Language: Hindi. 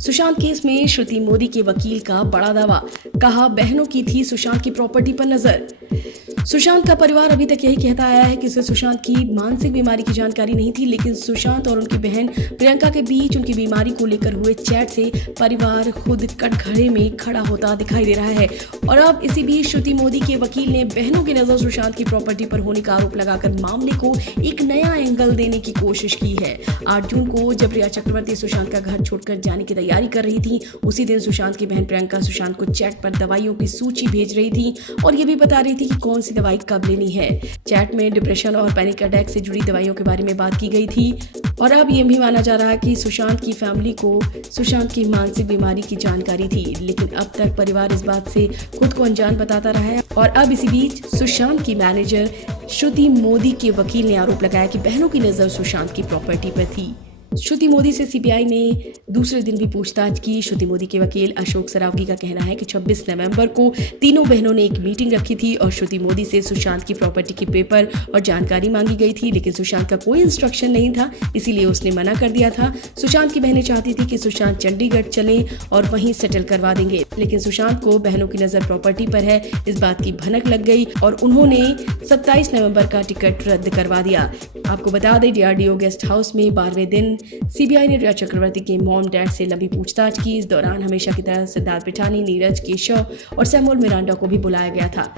सुशांत केस में श्रुति मोदी के वकील का बड़ा दावा, कहा बहनों की थी सुशांत की प्रॉपर्टी पर नजर। सुशांत का परिवार अभी तक यही कहता आया है कि उसे सुशांत की मानसिक बीमारी की जानकारी नहीं थी, लेकिन सुशांत और उनकी बहन प्रियंका के बीच उनकी बीमारी को लेकर हुए चैट से परिवार खुद कटघरे में खड़ा होता दिखाई दे रहा है। और अब इसी बीच श्रुति मोदी के वकील ने बहनों की नजर सुशांत की प्रॉपर्टी पर होने का आरोप लगाकर मामले को एक नया एंगल देने की कोशिश की है। 8 जून को जब रिया चक्रवर्ती सुशांत का घर छोड़कर जाने की तैयारी कर रही थी, उसी दिन सुशांत की बहन प्रियंका सुशांत को चैट पर दवाइयों की सूची भेज रही थी और ये भी बता रही थी कि कौन सी दवाई कब लेनी है। चैट में डिप्रेशन और पैनिक अटैक से जुड़ी दवाइयों के बारे में बात की गई थी। और अब ये भी माना जा रहा है कि सुशांत की फैमिली को सुशांत की मानसिक बीमारी की जानकारी थी, लेकिन अब तक परिवार इस बात से खुद को अनजान बताता रहा है। और अब इसी बीच सुशांत की मैनेजर श्रुति मोदी के वकील ने आरोप लगाया कि बहनों की नजर सुशांत की प्रॉपर्टी पर थी। श्रुति मोदी से सीबीआई ने दूसरे दिन भी पूछताछ की। श्रुति मोदी के वकील अशोक सरावगी का कहना है कि 26 नवंबर को तीनों बहनों ने एक मीटिंग रखी थी और श्रुति मोदी से सुशांत की प्रॉपर्टी के पेपर और जानकारी मांगी गई थी, लेकिन सुशांत का कोई इंस्ट्रक्शन नहीं था, इसीलिए उसने मना कर दिया था। सुशांत की बहनें चाहती थी कि सुशांत चंडीगढ़ चलें और वहीं सेटल करवा देंगे, लेकिन सुशांत को बहनों की नजर प्रॉपर्टी पर है, इस बात की भनक लग गई और उन्होंने 27 नवंबर का टिकट रद्द करवा दिया। आपको बता दें, डीआरडीओ गेस्ट हाउस में 12वें दिन सीबीआई ने रिया चक्रवर्ती के मॉम डैड से लंबी पूछताछ की। इस दौरान हमेशा की तरह सिद्धार्थ पिठानी, नीरज केशव और सैमुअल मिरांडा को भी बुलाया गया था।